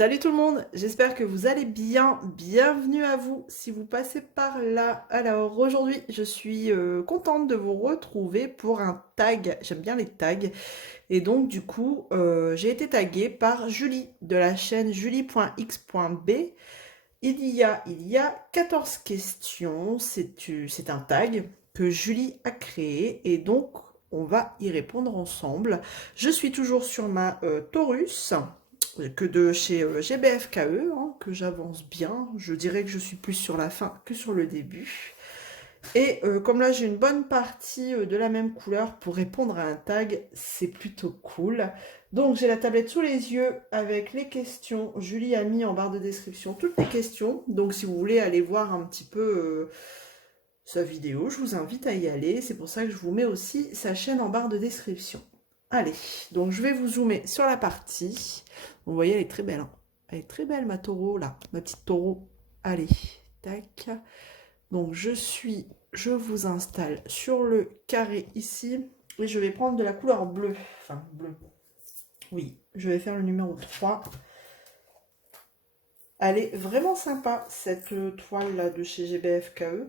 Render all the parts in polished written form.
Salut tout le monde, j'espère que vous allez bien. Bienvenue à vous si vous passez par là. Alors aujourd'hui, je suis contente de vous retrouver pour un tag. J'aime bien les tags. Et donc du coup, j'ai été taguée par Julie de la chaîne julie.x.b. Il y a 14 questions. C'est un tag que Julie a créé et donc on va y répondre ensemble. Je suis toujours sur ma Taurus que de chez GBFKE, hein, que j'avance bien. Je dirais que je suis plus sur la fin que sur le début. Et comme là j'ai une bonne partie de la même couleur pour répondre à un tag, c'est plutôt cool. Donc j'ai la tablette sous les yeux avec les questions. Julie a mis en barre de description toutes les questions. Donc si vous voulez aller voir un petit peu sa vidéo, je vous invite à y aller. C'est pour ça que je vous mets aussi sa chaîne en barre de description. Allez, donc je vais vous zoomer sur la partie. Vous voyez, elle est très belle, hein. Elle est très belle ma taureau là, ma petite taureau. Allez, tac. Donc je vous installe sur le carré ici et je vais prendre de la couleur bleue. Enfin, bleu. Oui, je vais faire le numéro 3. Elle est vraiment sympa cette toile là de chez GBFKE.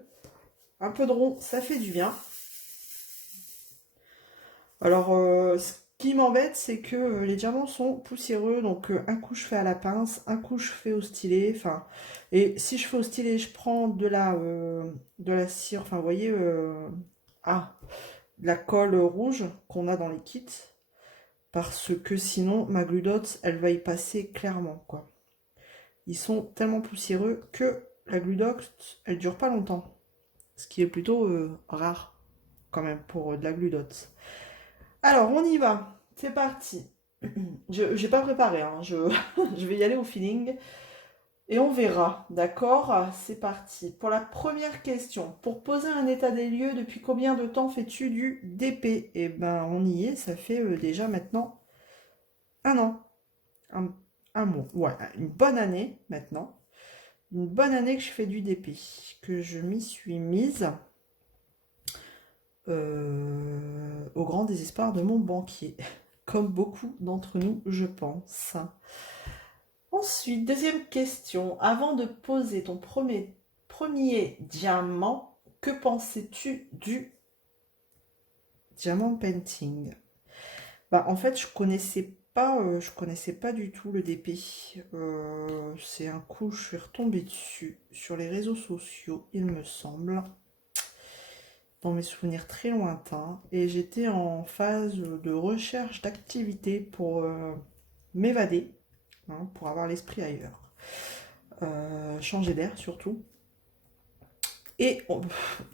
Un peu de rond, ça fait du bien. Alors, ce qui m'embête, c'est que les diamants sont poussiéreux. Donc, un coup, je fais à la pince, un coup, je fais au stylet. Enfin, et si je fais au stylet, je prends de la cire. Enfin, vous voyez, de la colle rouge qu'on a dans les kits. Parce que sinon, ma glue dots, elle va y passer clairement, quoi. Ils sont tellement poussiéreux que la glue dots, elle dure pas longtemps. Ce qui est plutôt rare, quand même, pour de la glue dots. Alors, on y va. C'est parti. Je n'ai pas préparé, hein. Je vais y aller au feeling. Et on verra, d'accord? C'est parti. Pour la première question, pour poser un état des lieux, depuis combien de temps fais-tu du DP? Eh ben, on y est, ça fait déjà maintenant un an. Un, un mois. Ouais, une bonne année maintenant. Une bonne année que je fais du DP, que je m'y suis mise. Au grand désespoir de mon banquier, comme beaucoup d'entre nous, je pense. Ensuite, deuxième question. Avant de poser ton premier diamant, que pensais-tu du diamant painting? Bah, en fait, je connaissais pas du tout le DP. C'est un coup, je suis retombée dessus sur les réseaux sociaux, il me semble, dans mes souvenirs très lointains, et j'étais en phase de recherche d'activité pour m'évader, hein, pour avoir l'esprit ailleurs. Changer d'air surtout. Et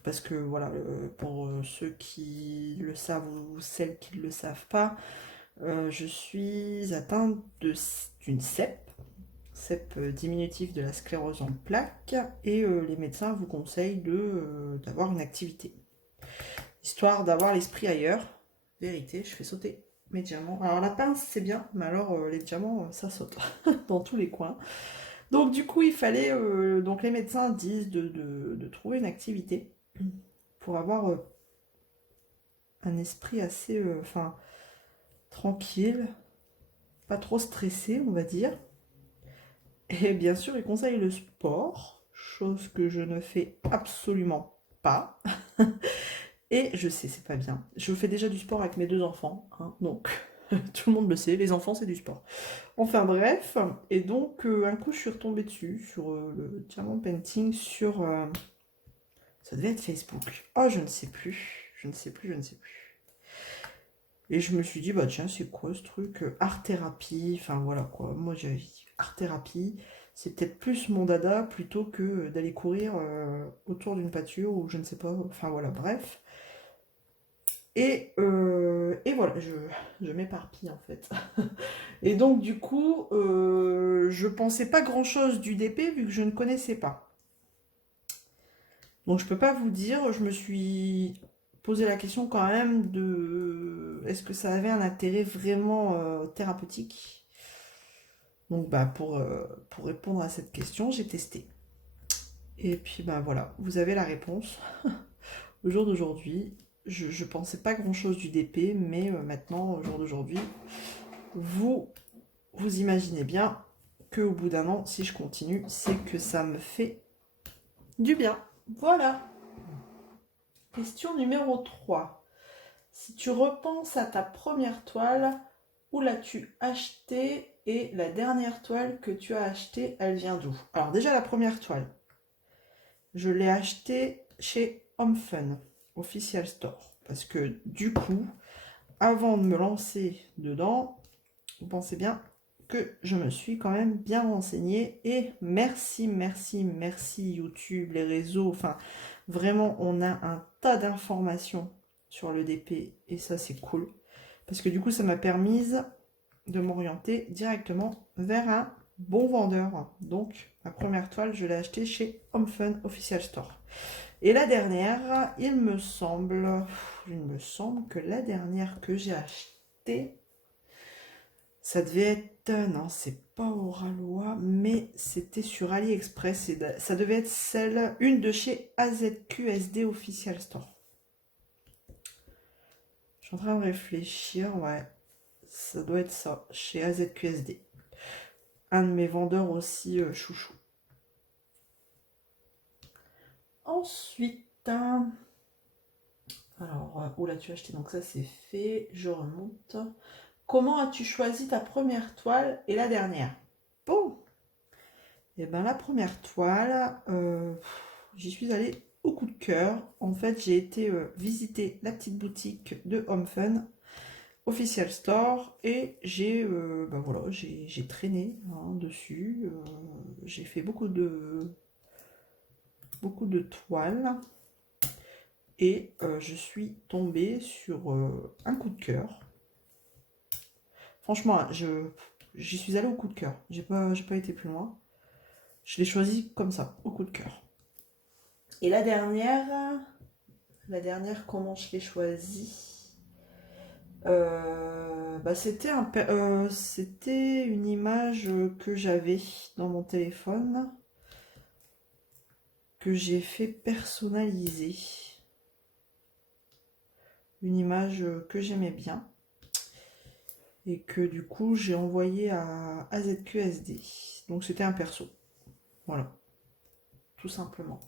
parce que voilà, pour ceux qui le savent ou celles qui ne le savent pas, je suis atteinte d'une CEP diminutif de la sclérose en plaques, et les médecins vous conseillent d'avoir une activité, histoire d'avoir l'esprit ailleurs. Vérité, je fais sauter mes diamants. Alors la pince c'est bien, mais alors les diamants ça saute dans tous les coins. Donc du coup il fallait, donc les médecins disent de trouver une activité pour avoir un esprit assez, tranquille, pas trop stressé on va dire. Et bien sûr ils conseillent le sport, chose que je ne fais absolument pas. Et je sais, c'est pas bien. Je fais déjà du sport avec mes deux enfants, hein, donc tout le monde le sait, les enfants c'est du sport. Enfin bref, et donc un coup je suis retombée dessus, sur le diamant painting, sur... ça devait être Facebook. Oh, je ne sais plus, je ne sais plus, je ne sais plus. Et je me suis dit, bah tiens, c'est quoi ce truc? Art thérapie, enfin voilà quoi. Moi j'avais dit art thérapie, c'est peut-être plus mon dada plutôt que d'aller courir autour d'une pâture ou je ne sais pas, enfin voilà, bref. Et voilà, je m'éparpille en fait. Et donc du coup, je pensais pas grand-chose du DP vu que je ne connaissais pas. Donc je peux pas vous dire, je me suis posé la question quand même de est-ce que ça avait un intérêt vraiment thérapeutique. Donc bah pour répondre à cette question, j'ai testé. Et puis bah voilà, vous avez la réponse. Le jour d'aujourd'hui, je pensais pas grand-chose du DP, mais maintenant, au jour d'aujourd'hui, vous imaginez bien qu'au bout d'un an, si je continue, c'est que ça me fait du bien. Voilà. Question numéro 3. Si tu repenses à ta première toile, où l'as-tu achetée et la dernière toile que tu as achetée, elle vient d'où? Alors déjà la première toile, je l'ai achetée chez Home Fun, Official Store. Parce que du coup, avant de me lancer dedans, vous pensez bien que je me suis quand même bien renseignée. Et merci, merci, merci YouTube, les réseaux. Enfin, vraiment, on a un tas d'informations sur le DP. Et ça, c'est cool. Parce que du coup, ça m'a permis de m'orienter directement vers un bon vendeur. Donc, ma première toile, je l'ai achetée chez Home Fun Official Store. Et la dernière, il me semble que la dernière que j'ai achetée, ça devait être, non, c'est pas Oralois, mais c'était sur AliExpress. Et ça devait être une de chez AZQSD Official Store. Je suis en train de réfléchir, ouais. Ça doit être ça, chez AZQSD. Un de mes vendeurs aussi chouchou. Ensuite, alors, où l'as-tu acheté? Donc ça c'est fait, je remonte. Comment as-tu choisi ta première toile et la dernière? Bon, et bien la première toile, j'y suis allée au coup de cœur. En fait, j'ai été visiter la petite boutique de Home Fun Official Store et j'ai voilà, j'ai traîné dessus. J'ai fait beaucoup de toiles et je suis tombée sur un coup de cœur. Franchement, j'y suis allée au coup de cœur. J'ai pas été plus loin. Je l'ai choisi comme ça, au coup de cœur. Et la dernière, comment je l'ai choisie? C'était une image que j'avais dans mon téléphone que j'ai fait personnaliser. Une image que j'aimais bien et que du coup j'ai envoyé à AZQSD. Donc c'était un perso. Voilà, tout simplement.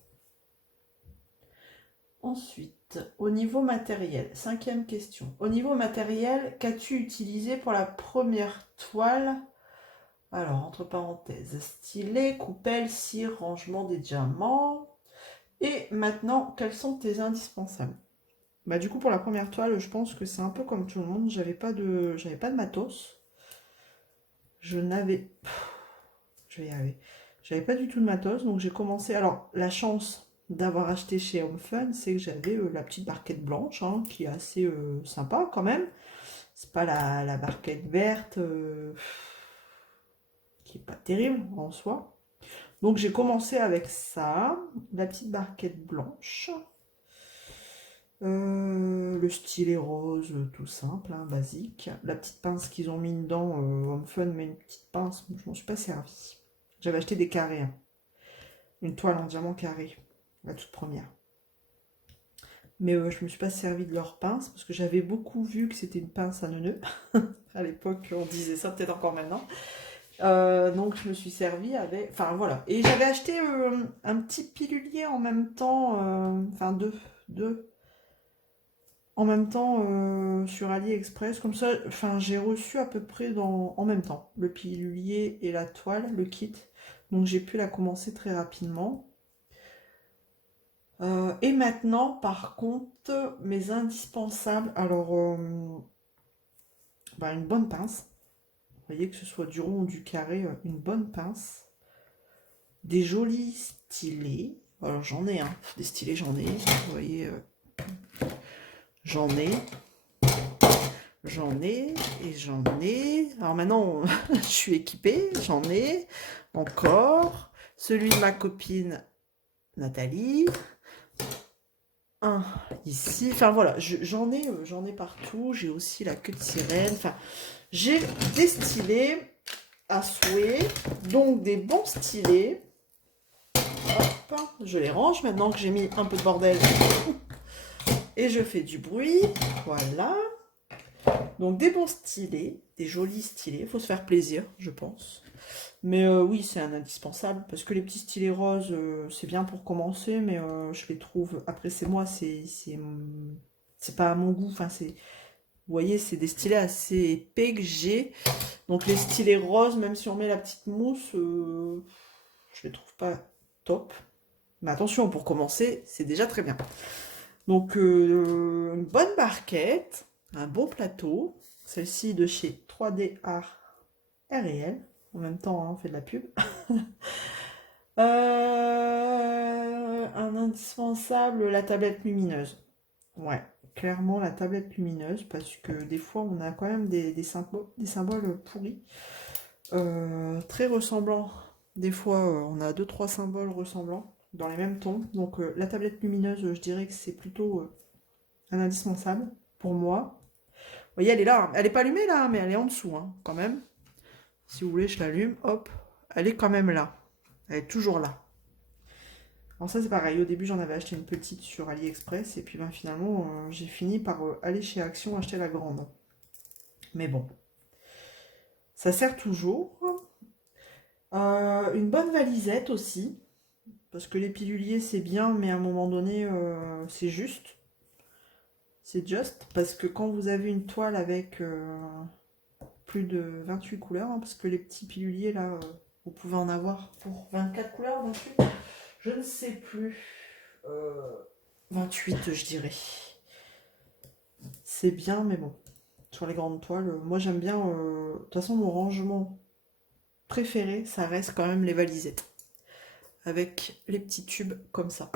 Ensuite, au niveau matériel, 5e question. Au niveau matériel, qu'as-tu utilisé pour la première toile? Alors, entre parenthèses, stylet, coupelle, cire, rangement des diamants. Et maintenant, quels sont tes indispensables? Bah, du coup, pour la première toile, je pense que c'est un peu comme tout le monde. J'avais pas de matos. Je n'avais... Je vais y arriver. J'avais pas du tout de matos, donc j'ai commencé... Alors, la chance d'avoir acheté chez Home Fun, c'est que j'avais la petite barquette blanche, qui est assez sympa quand même. C'est pas la barquette verte qui est pas terrible en soi. Donc j'ai commencé avec ça, la petite barquette blanche, le stylet rose tout simple, basique, la petite pince qu'ils ont mis dedans, Home Fun, mais une petite pince, je m'en suis pas servi. J'avais acheté des carrés, une toile en diamant carré, la toute première. Mais je me suis pas servi de leur pince parce que j'avais beaucoup vu que c'était une pince à neuneux. À l'époque, on disait ça, peut-être encore maintenant. Donc je me suis servi avec... Enfin voilà. Et j'avais acheté un petit pilulier en même temps. Enfin deux. En même temps sur AliExpress. Comme ça, enfin j'ai reçu à peu près en même temps. Le pilulier et la toile, le kit. Donc j'ai pu la commencer très rapidement. Et maintenant, par contre, mes indispensables, alors une bonne pince. Vous voyez, que ce soit du rond ou du carré, une bonne pince. Des jolis stylets. Alors j'en ai, des stylets j'en ai. Vous voyez, j'en ai. J'en ai et j'en ai. Alors maintenant, je suis équipée. J'en ai encore. Celui de ma copine Nathalie. Un ici, enfin voilà, j'en ai partout. J'ai aussi la queue de sirène, enfin j'ai des stylets à souhait, donc des bons stylets. Hop, je les range maintenant que j'ai mis un peu de bordel et je fais du bruit. Voilà, Donc des bons stylés, des jolis stylés, faut se faire plaisir, je pense. Mais oui, c'est un indispensable, parce que les petits stylés roses, c'est bien pour commencer, mais je les trouve, après c'est moi, c'est pas à mon goût, enfin c'est, vous voyez, c'est des stylés assez épais que j'ai, donc les stylés roses, même si on met la petite mousse, je les trouve pas top. Mais attention, pour commencer, c'est déjà très bien. Donc une bonne barquette, un bon plateau, celle-ci de chez 3D Art RL. En même temps, hein, on fait de la pub. Un indispensable, la tablette lumineuse. Ouais, clairement la tablette lumineuse, parce que des fois on a quand même des symboles pourris, très ressemblants. Des fois on a deux trois symboles ressemblants dans les mêmes tons. Donc la tablette lumineuse, je dirais que c'est plutôt un indispensable pour moi. Vous voyez, elle est là, elle n'est pas allumée là, mais elle est en dessous hein, quand même. Si vous voulez, je l'allume, hop, elle est quand même là. Elle est toujours là. Alors ça c'est pareil, au début j'en avais acheté une petite sur AliExpress et puis ben, finalement j'ai fini par aller chez Action acheter la grande. Mais bon, ça sert toujours. Une bonne valisette aussi, parce que les piluliers c'est bien, mais à un moment donné c'est juste. C'est juste, parce que quand vous avez une toile avec plus de 28 couleurs, hein, parce que les petits piluliers là, vous pouvez en avoir pour 24 couleurs, 28, je ne sais plus. 28 je dirais. C'est bien, mais bon. Sur les grandes toiles, moi j'aime bien. De toute façon, mon rangement préféré, ça reste quand même les valisettes. Avec les petits tubes comme ça.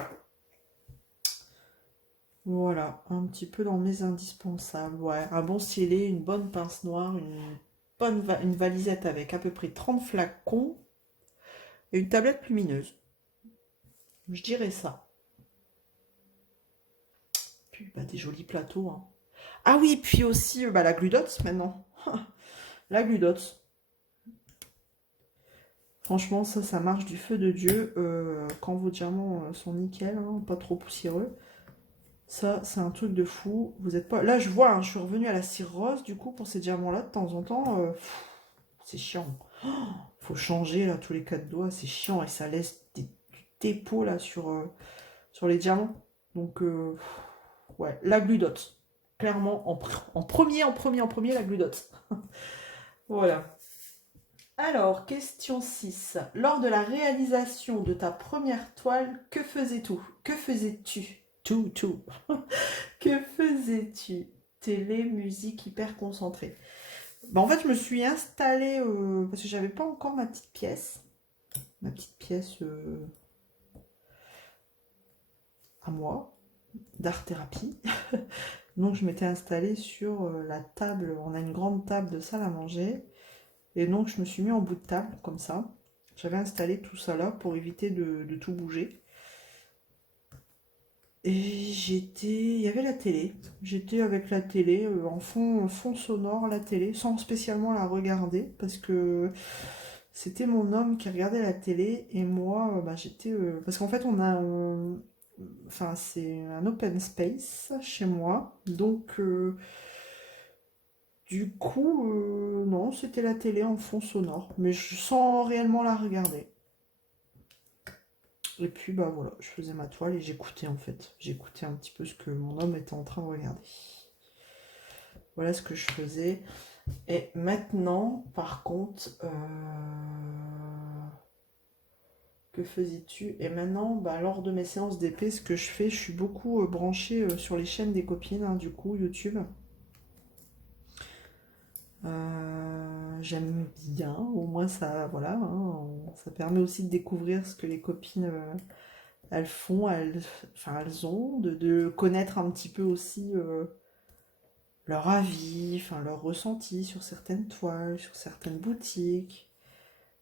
Voilà, un petit peu dans mes indispensables. Ouais, un bon stylet, une bonne pince noire, une valisette avec à peu près 30 flacons et une tablette lumineuse. Je dirais ça. Puis bah, des jolis plateaux. Hein. Ah oui, puis aussi bah, la Gludots maintenant. La Gludots. Franchement, ça marche du feu de Dieu. Quand vos diamants sont nickel, hein, pas trop poussiéreux. Ça, c'est un truc de fou. Vous êtes pas. Là, je vois, hein, je suis revenue à la cire rose, du coup, pour ces diamants-là, de temps en temps. C'est chiant. Oh, faut changer, là, tous les quatre doigts. C'est chiant et ça laisse du dépôt, là, sur les diamants. Donc, ouais, la Gludots. Clairement, en premier, la Gludots. Voilà. Alors, question 6. Lors de la réalisation de ta première toile, que faisais-tu? Que faisais-tu? Tout. Que faisais-tu? Télé, musique, hyper concentrée. Bah, en fait, je me suis installée parce que j'avais pas encore ma petite pièce. Ma petite pièce à moi, d'art-thérapie. Donc, je m'étais installée sur la table. On a une grande table de salle à manger. Et donc, je me suis mis en bout de table, comme ça. J'avais installé tout ça là pour éviter de tout bouger. Et il y avait la télé. J'étais avec la télé, en fond sonore, la télé, sans spécialement la regarder, parce que c'était mon homme qui regardait la télé, et moi, bah, j'étais... parce qu'en fait, enfin, c'est un open space chez moi, donc... du coup, non, c'était la télé en fond sonore, mais sans réellement la regarder. Et puis bah voilà, je faisais ma toile et j'écoutais en fait. J'écoutais un petit peu ce que mon homme était en train de regarder. Voilà ce que je faisais. Et maintenant, par contre, que faisais-tu? Et maintenant, bah, lors de mes séances d'épée, ce que je fais, je suis beaucoup branchée sur les chaînes des copines, hein, du coup, YouTube. J'aime bien, au moins ça, voilà, hein, ça permet aussi de découvrir ce que les copines elles font, enfin elles ont, de connaître un petit peu aussi leur avis, enfin leur ressenti sur certaines toiles, sur certaines boutiques.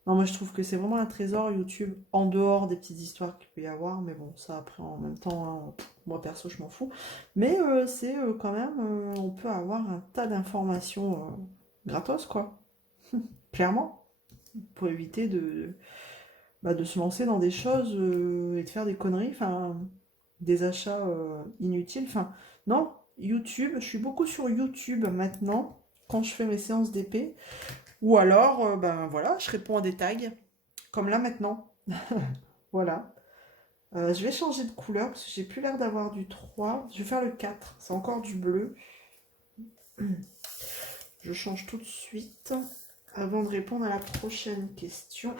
Non, moi je trouve que c'est vraiment un trésor YouTube, en dehors des petites histoires qu'il peut y avoir, mais bon, ça après en même temps, hein, moi perso je m'en fous. Mais c'est quand même, on peut avoir un tas d'informations gratos quoi, clairement, pour éviter de se lancer dans des choses et de faire des conneries, enfin des achats inutiles. Enfin, non, YouTube, je suis beaucoup sur YouTube maintenant. quand je fais mes séances d'épée. Ou alors, ben voilà, je réponds à des tags, comme là maintenant. Voilà. Je vais changer de couleur parce que j'ai plus l'air d'avoir du 3. Je vais faire le 4. C'est encore du bleu. Je change tout de suite avant de répondre à la prochaine question.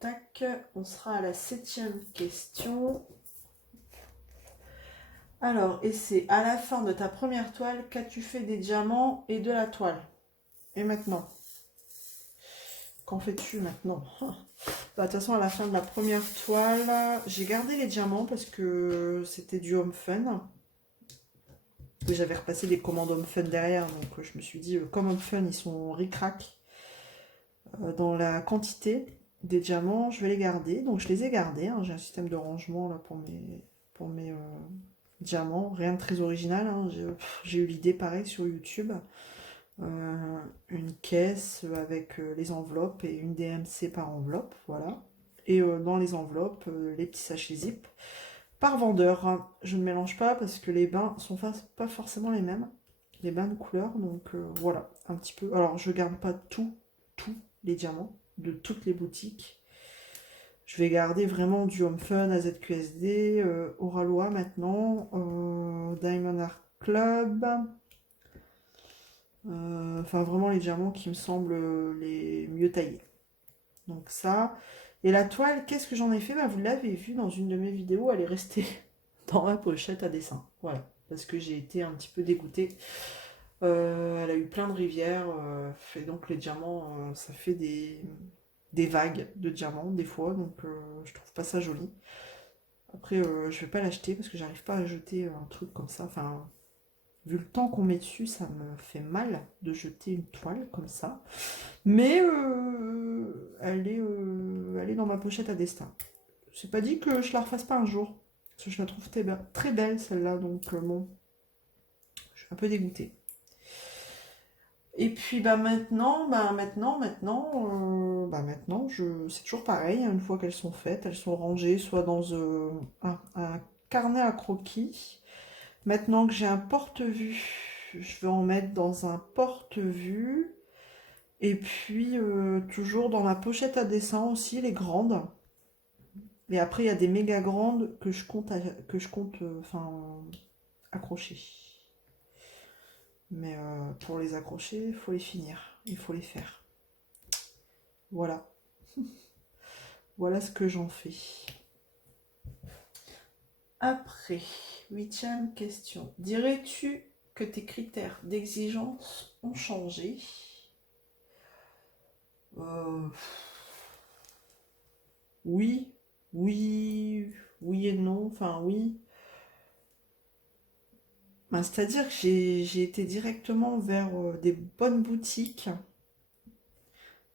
Tac, on sera à la 7e question. Alors, et c'est à la fin de ta première toile, qu'as-tu fait des diamants et de la toile? Et maintenant? Qu'en fais-tu maintenant? Bah, de toute façon, à la fin de la première toile, j'ai gardé les diamants parce que c'était du home fun. J'avais repassé des commandes home fun derrière, donc je me suis dit, comme home fun, ils sont ric-rac dans la quantité des diamants, je vais les garder. Donc je les ai gardés, hein. J'ai un système de rangement là pour mes diamants, rien de très original, hein. J'ai eu l'idée pareil sur YouTube. Une caisse avec les enveloppes et une DMC par enveloppe, voilà. Et dans les enveloppes, les petits sachets zip par vendeur, hein. Je ne mélange pas parce que les bains sont pas forcément les mêmes, les bains de couleurs, donc voilà, un petit peu. Alors je garde pas tous les diamants de toutes les boutiques. Je vais garder vraiment du Home Fun, AZQSD, Oralois maintenant, Diamond Art Club. Enfin, vraiment les diamants qui me semblent les mieux taillés. Donc ça. Et la toile, qu'est-ce que j'en ai fait? Bah, vous l'avez vu dans une de mes vidéos, elle est restée dans ma pochette à dessin. Voilà. Parce que j'ai été un petit peu dégoûtée. Elle a eu plein de rivières. Et donc les diamants, ça fait des vagues de diamants des fois. Donc je trouve pas ça joli. Après, je vais pas l'acheter parce que j'arrive pas à jeter un truc comme ça. Enfin, vu le temps qu'on met dessus, ça me fait mal de jeter une toile comme ça. Mais elle est dans ma pochette à destin. C'est pas dit que je la refasse pas un jour. Parce que je la trouve très belle celle-là. Donc bon, je suis un peu dégoûtée. Et puis maintenant, c'est toujours pareil, hein. Une fois qu'elles sont faites, elles sont rangées soit dans un carnet à croquis. Maintenant que j'ai un porte-vue, je vais en mettre dans un porte-vue. Et puis toujours dans ma pochette à dessin aussi, les grandes. Et après, il y a des méga grandes que je compte accrocher. Mais pour les accrocher, il faut les finir. Il faut les faire. Voilà. Voilà ce que j'en fais. Après, 8e question. Dirais-tu que tes critères d'exigence ont changé? Oui, oui, oui et non. Enfin, oui. Ben, c'est-à-dire que j'ai été directement vers des bonnes boutiques,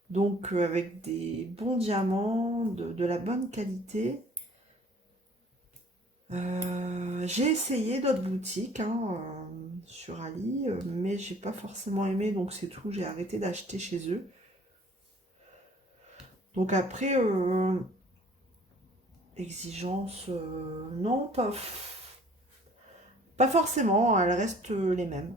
donc avec des bons diamants, de la bonne qualité. J'ai essayé d'autres boutiques, hein, sur Ali, mais j'ai pas forcément aimé, donc c'est tout, j'ai arrêté d'acheter chez eux. Donc après, exigence, non, pas forcément, elles restent les mêmes.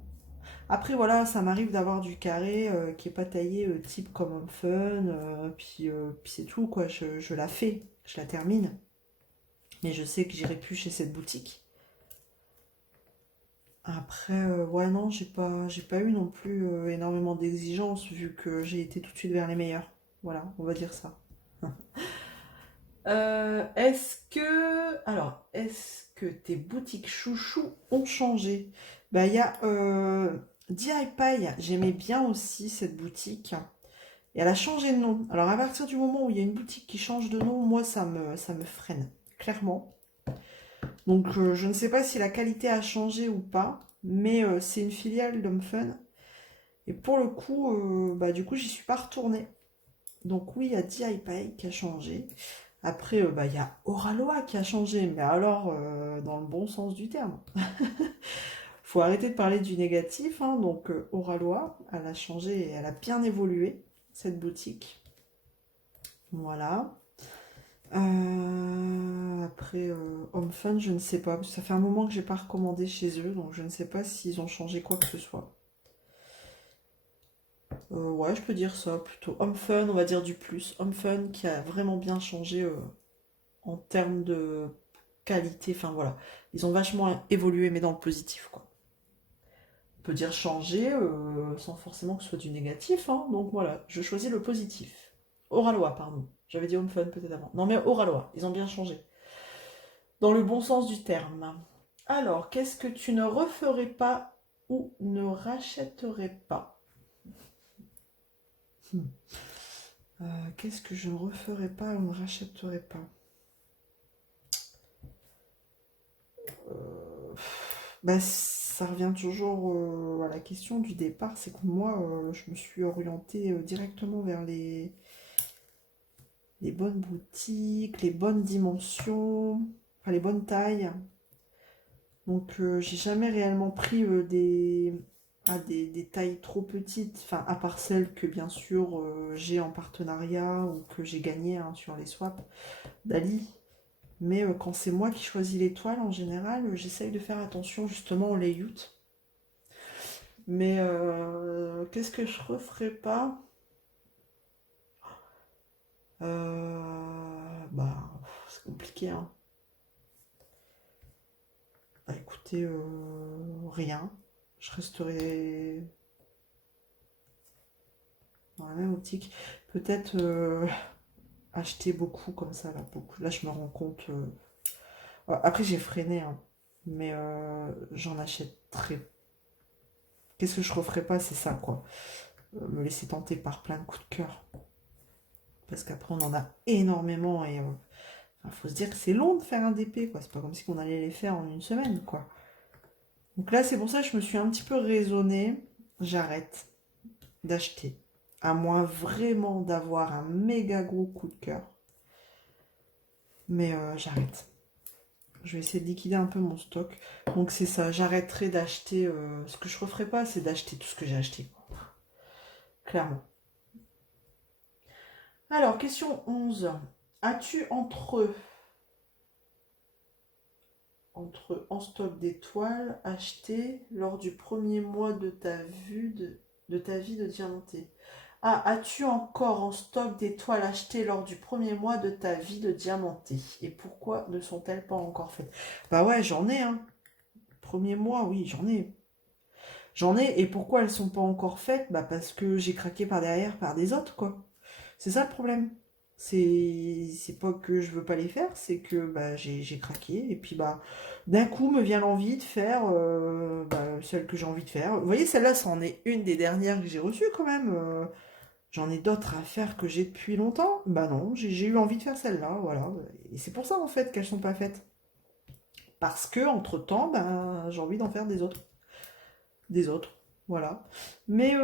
Après, voilà, ça m'arrive d'avoir du carré qui est pas taillé type comme Home Fun, puis c'est tout, quoi. Je la fais, je la termine. Mais je sais que j'irai plus chez cette boutique. Après, ouais, non, j'ai pas eu non plus énormément d'exigences vu que j'ai été tout de suite vers les meilleurs. Voilà, on va dire ça. Est-ce que tes boutiques chouchous ont changé? Bah, il y a DI Pie, j'aimais bien aussi cette boutique. Et elle a changé de nom. Alors, à partir du moment où il y a une boutique qui change de nom, moi, ça me freine, clairement. Donc, je ne sais pas si la qualité a changé ou pas, mais c'est une filiale d'Home Fun. Et pour le coup, bah, du coup, j'y suis pas retournée. Donc, oui, il y a DI Pie qui a changé. Après, bah, il y a Oraloa qui a changé, mais alors, dans le bon sens du terme. Faut arrêter de parler du négatif, hein. Donc, Oraloa, elle a changé et elle a bien évolué, cette boutique. Voilà. Après, Après, Home Fun, je ne sais pas. Ça fait un moment que j'ai pas recommandé chez eux, donc je ne sais pas s'ils ont changé quoi que ce soit. Ouais, je peux dire ça plutôt. Home Fun, on va dire du plus. Home Fun qui a vraiment bien changé en termes de qualité. Enfin voilà, ils ont vachement évolué, mais dans le positif, quoi. On peut dire changer sans forcément que ce soit du négatif, hein. Donc voilà, je choisis le positif. Oralois, pardon. J'avais dit Home Fun peut-être avant. Non mais Oralois, ils ont bien changé. Dans le bon sens du terme. Alors, qu'est-ce que tu ne referais pas ou ne rachèterais pas? Hmm. Qu'est-ce que je ne referais pas ou ne rachèterais pas? Bah, ça revient toujours à la question du départ, c'est que moi, je me suis orientée directement vers les bonnes boutiques, les bonnes dimensions, enfin les bonnes tailles. Donc, j'ai jamais réellement pris des tailles trop petites, enfin, à part celles que bien sûr j'ai en partenariat ou que j'ai gagné hein, sur les swaps d'Ali. Mais quand c'est moi qui choisis les toiles, en général, j'essaye de faire attention justement au layout. Mais qu'est-ce que je referais pas? Bah, c'est compliqué, hein. Bah écoutez, rien. Je resterai dans la même optique. Peut-être acheter beaucoup comme ça, là, beaucoup. Là, je me rends compte. Après, j'ai freiné, hein, mais j'en achète très. Qu'est-ce que je referais pas, c'est ça, quoi. Me laisser tenter par plein de coups de cœur. Parce qu'après, on en a énormément et faut se dire que c'est long de faire un DP, quoi. C'est pas comme si on allait les faire en une semaine, quoi. Donc là, c'est pour ça que je me suis un petit peu raisonnée. J'arrête d'acheter. À moins vraiment d'avoir un méga gros coup de cœur. Mais j'arrête. Je vais essayer de liquider un peu mon stock. Donc c'est ça, j'arrêterai d'acheter. Ce que je referai pas, c'est d'acheter tout ce que j'ai acheté. Clairement. Alors, question 11. As-tu entre en stock des toiles achetées lors du premier mois de ta vie de diamanté? Ah, as-tu encore en stock des toiles achetées lors du premier mois de ta vie de diamanté? Et pourquoi ne sont-elles pas encore faites? Bah ouais, j'en ai, hein. Premier mois, oui, j'en ai. J'en ai, et pourquoi elles sont pas encore faites? Bah parce que j'ai craqué par derrière par des autres, quoi. C'est ça le problème. C'est pas que je veux pas les faire, c'est que bah, j'ai craqué, et puis bah d'un coup me vient l'envie de faire celle que j'ai envie de faire. Vous voyez, celle-là, c'en est une des dernières que j'ai reçues quand même. J'en ai d'autres à faire que j'ai depuis longtemps. Bah non, j'ai eu envie de faire celle-là, voilà. Et c'est pour ça en fait qu'elles sont pas faites. Parce que entre-temps, ben, j'ai envie d'en faire des autres. Des autres. Voilà. Mais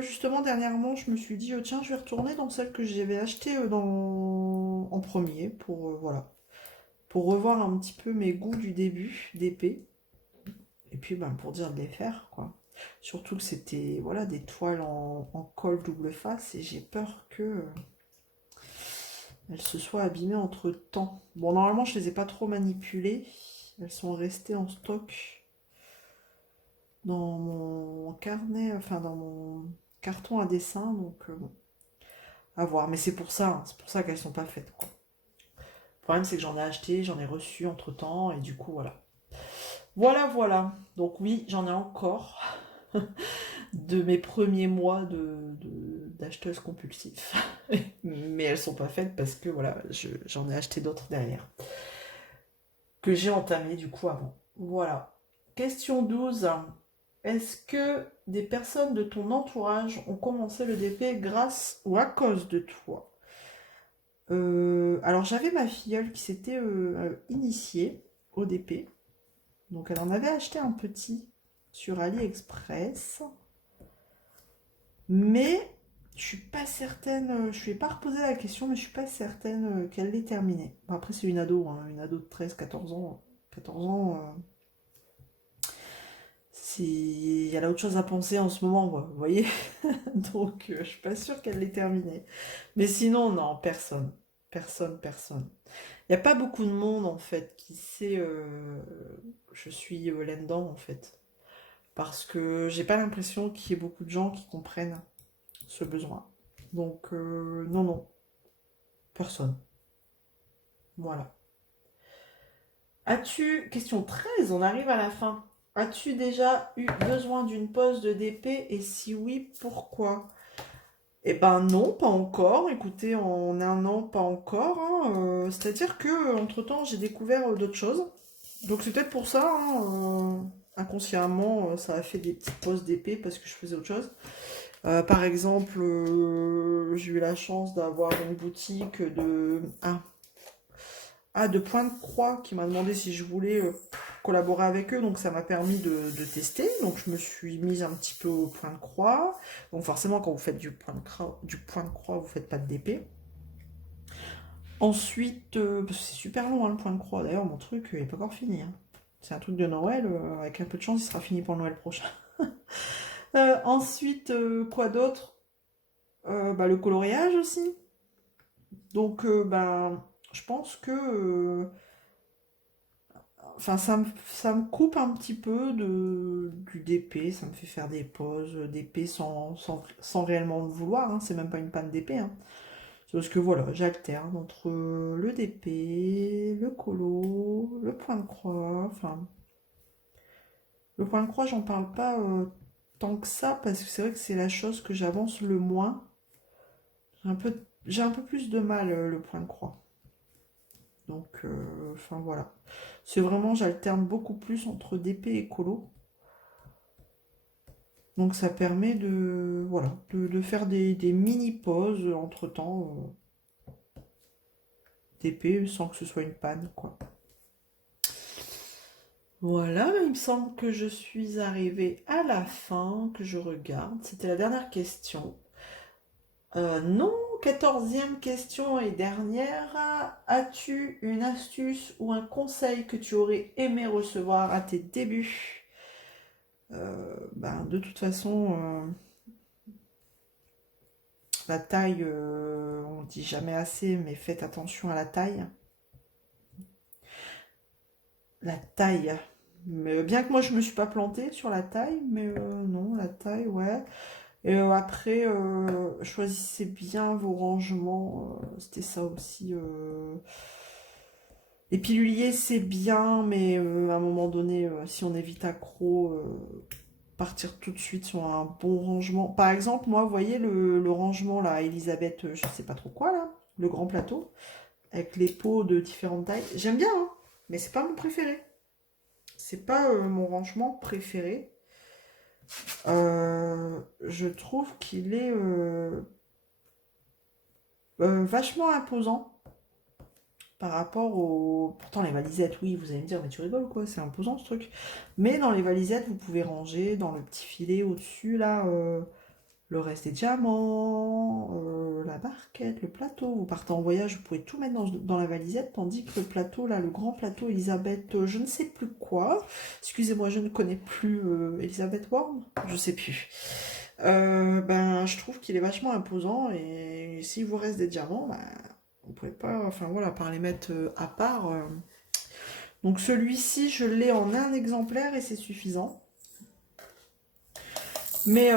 justement, dernièrement, je me suis dit, tiens, je vais retourner dans celle que j'avais achetée en premier pour, voilà, pour revoir un petit peu mes goûts du début d'épée. Et puis, ben, pour dire de les faire, quoi. Surtout que c'était, voilà, des toiles en colle double face et j'ai peur que elles se soient abîmées entre temps. Bon, normalement, je les ai pas trop manipulées. Elles sont restées en stock dans mon carnet, enfin dans mon carton à dessin, donc bon, à voir. Mais c'est pour ça, hein, c'est pour ça qu'elles sont pas faites, quoi. Le problème, c'est que j'en ai acheté, j'en ai reçu entre temps, et du coup, voilà. Voilà, voilà. Donc oui, j'en ai encore de mes premiers mois d'acheteuse compulsif. Mais elles sont pas faites parce que voilà, j'en ai acheté d'autres derrière. Que j'ai entamé du coup avant. Voilà. Question 12. Est-ce que des personnes de ton entourage ont commencé le DP grâce ou à cause de toi? Alors j'avais ma filleule qui s'était initiée au DP. Donc elle en avait acheté un petit sur AliExpress. Mais je suis pas certaine, je lui ai pas reposé la question, mais je suis pas certaine qu'elle l'ait terminé. Bon, après c'est une ado, hein, une ado de 13, 14 ans. 14 ans, elle a autre chose à penser en ce moment, vous voyez. Donc je suis pas sûre qu'elle l'ait terminé. Mais sinon, non, personne. Personne, personne. Il n'y a pas beaucoup de monde, en fait, qui sait je suis là-dedans, en fait. Parce que j'ai pas l'impression qu'il y ait beaucoup de gens qui comprennent ce besoin. Donc, non, non, personne. Voilà. Question 13, on arrive à la fin. As-tu déjà eu besoin d'une pause de DP et si oui, pourquoi? Eh ben non, pas encore. Écoutez, en un an, pas encore, hein. C'est-à-dire que entre-temps, j'ai découvert d'autres choses. Donc c'est peut-être pour ça, hein, inconsciemment, ça a fait des petites pauses d'épée parce que je faisais autre chose. Par exemple, j'ai eu la chance d'avoir une boutique de Pointe-Croix qui m'a demandé si je voulais collaborer avec eux. Donc ça m'a permis de tester. Donc je me suis mise un petit peu au Pointe-Croix. Donc forcément, quand vous faites du Pointe-Croix, vous faites pas de DP. Ensuite, parce que c'est super long hein, le Pointe-Croix. D'ailleurs, mon truc il est pas encore fini, hein. C'est un truc de Noël. Avec un peu de chance, il sera fini pour le Noël prochain. Ensuite, quoi d'autre? Le coloriage aussi. Donc, je pense que enfin, ça me coupe un petit peu du DP, ça me fait faire des pauses d'épée sans réellement le vouloir, hein. C'est même pas une panne d'épée, hein. C'est parce que voilà, j'alterne entre le DP, le colo, le point de croix. Enfin, le point de croix, j'en parle pas tant que ça, parce que c'est vrai que c'est la chose que j'avance le moins. J'ai un peu plus de mal le point de croix. Donc, enfin voilà. C'est vraiment, j'alterne beaucoup plus entre DP et colo. Donc ça permet voilà, de faire des mini-pauses entre-temps d'épée sans que ce soit une panne, quoi. Voilà, il me semble que je suis arrivée à la fin, que je regarde. C'était la dernière question. Non, 14e question et dernière. As-tu une astuce ou un conseil que tu aurais aimé recevoir à tes débuts? De toute façon, la taille, on dit jamais assez, mais faites attention à la taille. La taille. Mais, bien que moi je me suis pas plantée sur la taille, mais non, la taille, ouais. Et après, choisissez bien vos rangements. C'était ça aussi. Les piluliers, c'est bien, mais à un moment donné, si on est vite accro, partir tout de suite sur un bon rangement. Par exemple, moi, vous voyez le rangement là, Elisabeth, je sais pas trop quoi là, le grand plateau, avec les pots de différentes tailles. J'aime bien, hein, mais c'est pas mon préféré. C'est pas mon rangement préféré. Je trouve qu'il est vachement imposant par rapport au... Pourtant, les valisettes, oui, vous allez me dire, mais tu rigoles ou quoi? C'est imposant ce truc. Mais dans les valisettes, vous pouvez ranger dans le petit filet au-dessus, là, le reste des diamants, la barquette, le plateau. Vous partez en voyage, vous pouvez tout mettre dans la valisette, tandis que le plateau, là, le grand plateau Elisabeth, je ne sais plus quoi. Excusez-moi, je ne connais plus Elisabeth Worm, je sais plus. Je trouve qu'il est vachement imposant et s'il vous reste des diamants, vous pouvez pas, enfin voilà, par les mettre à part. Donc celui-ci, je l'ai en un exemplaire et c'est suffisant. Mais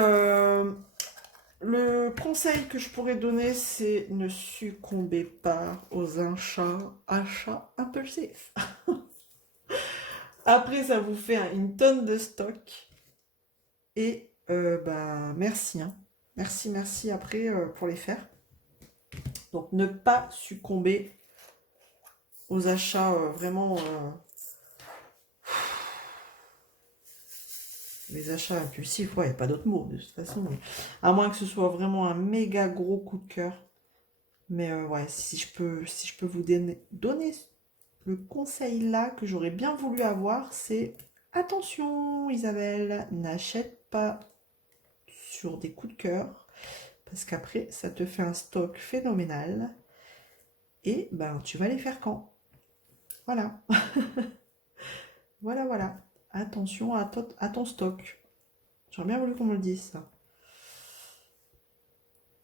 le conseil que je pourrais donner, c'est ne succombez pas aux achats impulsifs. Après, ça vous fait une tonne de stock. Et merci, hein. Merci, merci après pour les faire. Donc ne pas succomber aux achats vraiment... les achats impulsifs, ouais, il n'y a pas d'autre mot de toute façon. À moins que ce soit vraiment un méga gros coup de cœur. Mais ouais, si je peux vous donner le conseil là que j'aurais bien voulu avoir, c'est attention Isabelle, n'achète pas sur des coups de cœur. Parce qu'après, ça te fait un stock phénoménal. Et tu vas les faire quand? Voilà. Voilà, voilà. Attention à ton stock. J'aurais bien voulu qu'on me le dise, ça.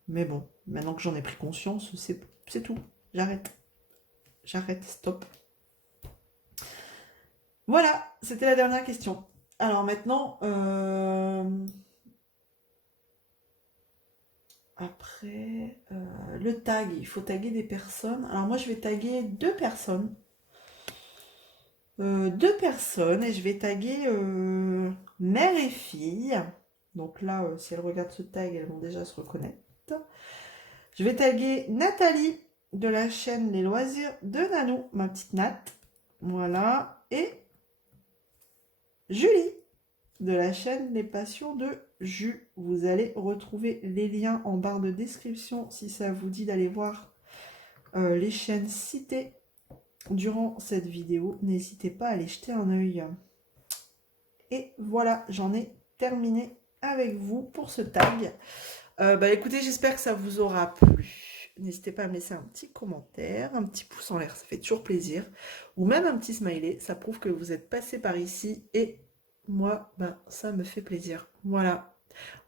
Mais bon, maintenant que j'en ai pris conscience, c'est tout. J'arrête. J'arrête, stop. Voilà, c'était la dernière question. Alors maintenant, après, le tag, il faut taguer des personnes. Alors moi, je vais taguer deux personnes. Deux personnes et je vais taguer mère et fille. Donc là, si elles regardent ce tag, elles vont déjà se reconnaître. Je vais taguer Nathalie de la chaîne Les Loisirs de Nanou, ma petite Nat. Voilà. Et Julie de la chaîne Les Passions de Jus. Vous allez retrouver les liens en barre de description si ça vous dit d'aller voir les chaînes citées durant cette vidéo. N'hésitez pas à aller jeter un œil. Et voilà, j'en ai terminé avec vous pour ce tag. Écoutez, j'espère que ça vous aura plu. N'hésitez pas à me laisser un petit commentaire, un petit pouce en l'air, ça fait toujours plaisir. Ou même un petit smiley, ça prouve que vous êtes passé par ici. Et moi, ça me fait plaisir. Voilà.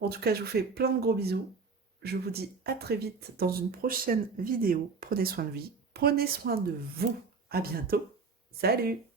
En tout cas, je vous fais plein de gros bisous. Je vous dis à très vite dans une prochaine vidéo. Prenez soin de vous. Prenez soin de vous. À bientôt. Salut!